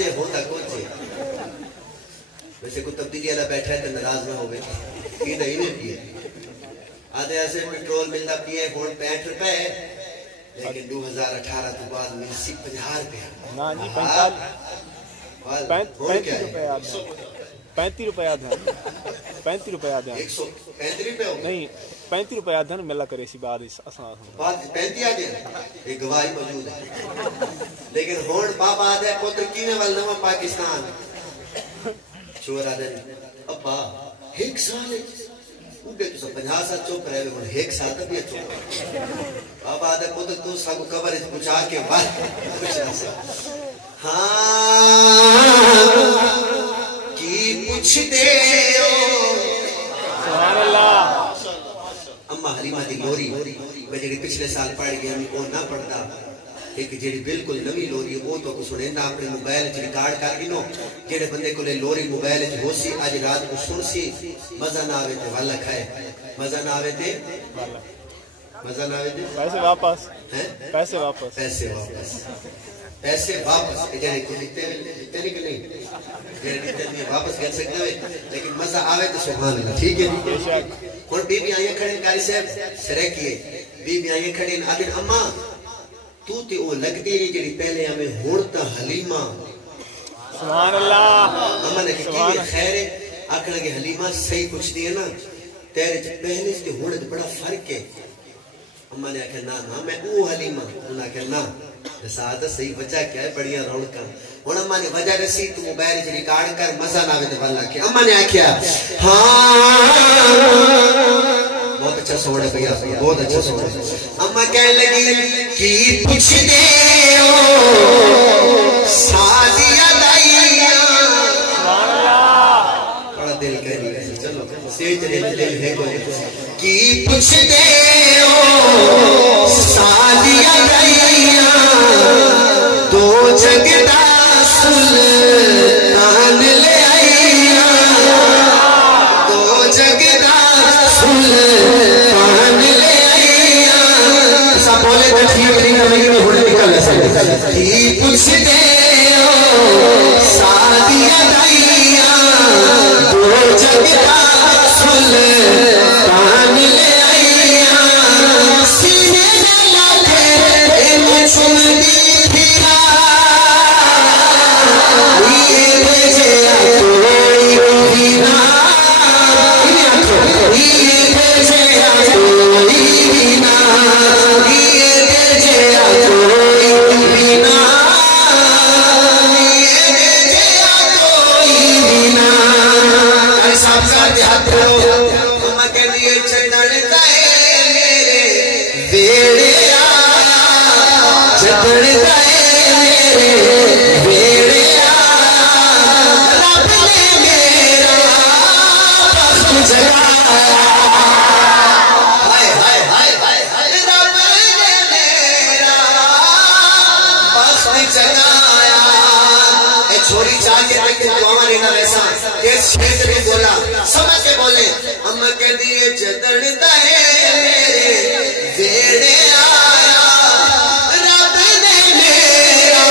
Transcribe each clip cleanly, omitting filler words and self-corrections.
کچھ ہے ہوتا کچھ ہے ویسے کوئی تبدیلی والا بیٹھا ہے تو ناراض نہ ہوئے یہ نہیں پیے آدھے ایسے پیٹرول ملتا پیے ہون 65 روپے لیکن 2018 تو بعد میں 50 روپے نا جی 35 روپے آدھا 35 روپے آدھا 135 روپے نہیں 35 روپے آدھا ملا کرے سی بعد بعد 35 آ گیا یہ گواہی موجود ہے لیکن ہون باپ آدھا ہے پتر کینے والنما پاکستان چور آدھا ابا ایک سال اوپے تو سب 50 سال چوپ رہے ہوئے ایک سال تک بھی چوپ اب آدھا پتر تو ساکو کبر اس پچھا کے بعد پوچھنا سا ہاں کی پوچھ دے سبحان اللہ اما حلیمہ دی لوری میں جڑی پچھلے سال پڑھ گیا ہمیں وہ نہ پڑھتا ایک جڑی بالکل نوی لوری وہ تو کو سنے نہ اپنے موبائل چ ریکارڈ کر گنو جڑے بندے کو لے لوری موبائل چ ہو سی اج رات کو سن سی مزہ نہ آوے تے والا کھائے مزہ نہ آوے تے مزہ نہ آوے تے پیسے واپس پیسے واپس پیسے واپس پیسے واپس جڑے کو دیتے نہیں کہ نہیں جڑے دیتے نہیں واپس کر سکتے ہیں لیکن مزہ آوے تو سبحان اللہ ٹھیک ہے بے شک اور بی بی آئیں کھڑے قاری صاحب سرے کیے بی بی آئیں کھڑے آدن اما تو تے وہ لگتی نہیں جڑی پہلے ہمیں ہوڑتا حلیمہ سبحان اللہ اما نے کہ خیر ہے آکھنا کہ حلیمہ صحیح کچھ دی ہے نا تیرے چھ پہلے سے ہوڑت بڑا فرق ہے اما نے آکھا نا میں او حلیمہ انہوں نے آکھا نا سادہ صحیح وجہ کیا ہے بڑیا رونکا اور اما نے وجہ رسی تو موبائل چھ ریکارڈ کر مزہ نہ آوے واللہ کہ اما نے آکھیا ہاں بہت اچھا سوڑ ہے بھیا بہت اچھا سوڑ ہے اما کہنے لگی کی پوچھ دے سادیا دائیا بڑا دل کہہ رہی ہے چلو سیج دل ہے کوئی کی پوچھ دے سادیا دائیا دو جگدہ سلطان لے آئیا دو جگدہ سلطان لے آئیا سب بولے تو ٹھیک نہیں کرنے میں ہوڑے نکل ایسا کی پوچھ دے سادیا دائیا دو جگدہ سلطان لے آئیا سینے لگے ان سندی پھرا یہ بھیجے کوئی بنا یہ بھیجے کوئی بنا یہ بھیجے کوئی بنا یہ بھیجے کوئی بنا ایسا ساتھ ہاتھ رو ماما کے لیے چڑھن دائے میرے بیڑے آ چڑھن دائے میرے بیڑے آ رب نے میرا بخت جگایا ہائے ہائے ہائے ہائے رب نے میرا بخت جگایا اے چھوڑی چاہ کے دیکھتے تو ہمارے نہ ویسا اس شیط میں بولا سمجھ کے بولے ہم کے دیئے چدڑ دائے میرے بیڑے آیا رب نے میرا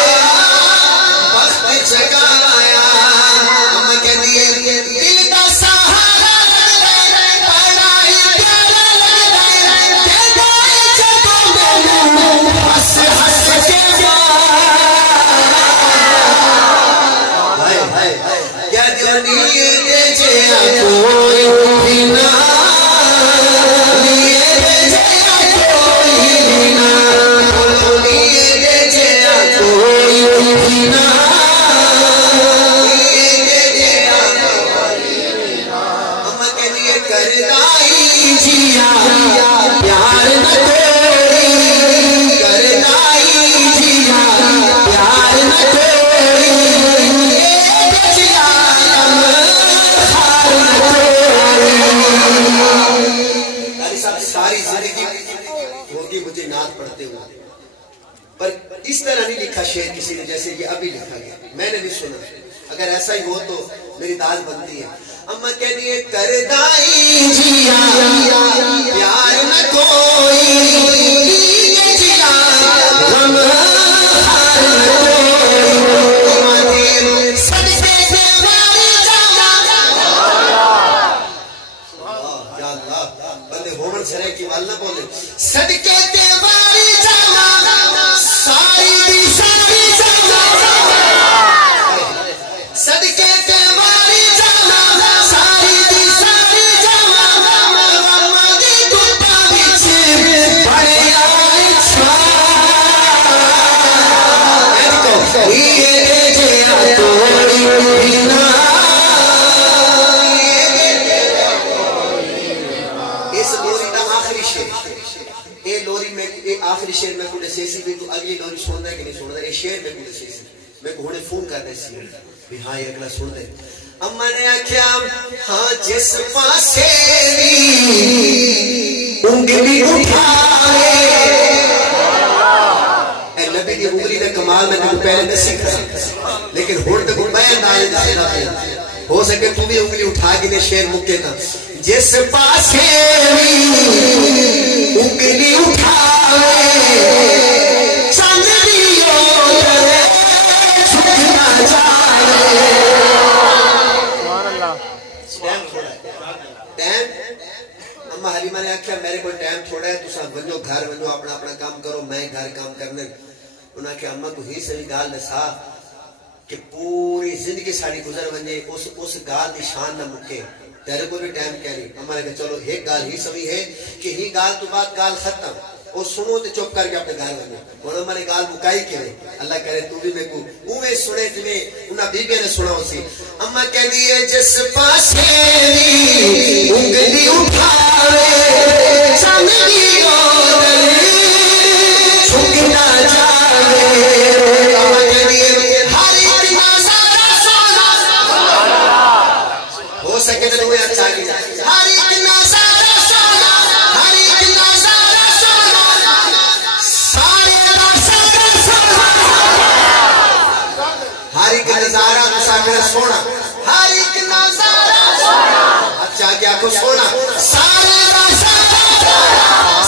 بخت جگایا ہم کے دیئے دل دا سہارا بڑائی پیارا لگتا کہ دائی جگہ میں ہس ہس کے کیا دیونی دے جیا کوئی بنا لیے دے جیا کوئی بنا لیے دے جیا کوئی بنا لیے دے جیا کوئی بنا ہم کے لیے کردائی جیا پیار نہ کوئی کردائی جیا پیار نہ کوئی ساری زندگی ہوگی مجھے نعت پڑھتے ہوئے پر اس طرح نہیں لکھا شعر کسی نے جیسے یہ ابھی لکھا گیا میں نے بھی سنا اگر ایسا ہی ہو تو میری داد بنتی ہے اما کہہ دیئے کردائی جیا پیار نہ کوئی جیا غم ہار کوئی آخری شیر میں کو دسے سی بھی تو اگلی گل سن دے کہ نہیں سن دے اے شیر میں کو دسے سی میں کو ہنے فون کر دے سی بھی ہاں یہ اگلا سن دے اما نے آکھیا ہاں جس پاسے انگلی اٹھاوے اے نبی دی انگلی دا کمال میں نے پہلے نہیں سیکھا لیکن ہن تک میں اندازے دسنا پیا ہو سکے تو بھی انگلی اٹھا کے نے شیر مکے نا جس پاسے انگلی اٹھاوے چاندنیوں کرے چھکنا چاہے سبحان اللہ ٹائم تھوڑا ہے ٹائم اما حلیمہ نے آکھیا میرے کوئی ٹائم تھوڑا ہے تساں ونجو گھر ونجو اپنا اپنا کام کرو میں گھر کام کرنے انہاں کہ اما کو ہی صحیح گال دسا کہ پوری زندگی ساری گزر ونجے اس گال دی شان نہ مکے تیرے کو بھی ٹائم کہہ رہی اما نے کہا چلو ایک گال ہی سوی ہے کہ ہی گال تو بعد گال ختم اور سنو تے چپ کر کے اپنے گھر ونجے اور اما نے گال مکائی کیویں اللہ کرے تو بھی میں کو اوے سنے جویں انہاں بی بی نے سنا ہوسی اما کہندی ہے جس پاسے انگلی اٹھاوے چاندنی گل چھکنا چاہے اما کہندی ہے ہر ایک نظارہ سونا ہو سکے تو یہ اچھا کیا ہر ایک نظارہ سونا ہر ایک نظارہ سونا سارے نظارہ سونا ہر ایک نظارہ مسافر سونا ہر ایک نظارہ سونا اچھا کیا کو سونا سارے نظارہ